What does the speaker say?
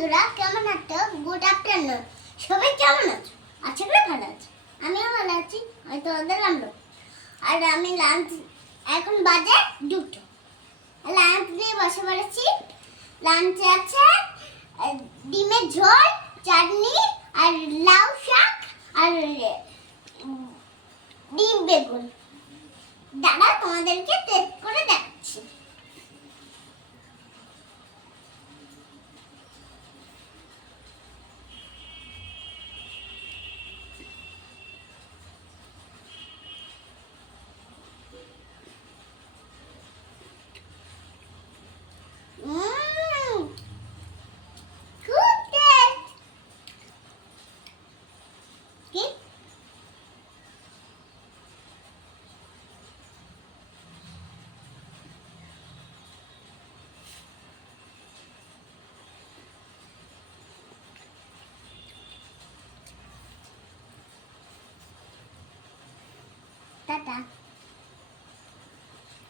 বন্ধুরা, কেমন আছো? Good afternoon. সবাই কেমন আছো? আশা করি ভালো আছো। আমিও ভালো আছি। হয়তো ওদের আমরা আর আমি লাঞ্চ এখন বাজে 2টো। লাঞ্চ নিয়ে বসে পড়েছি। লাঞ্চে আছে ডিমের ঝোল, চাটনি আর লাউ শাক আর ডিম বেগুন। দাঁড়া তোমাদেরকে টেস্ট করে দেখাচ্ছি। Good taste. কি? টাটা।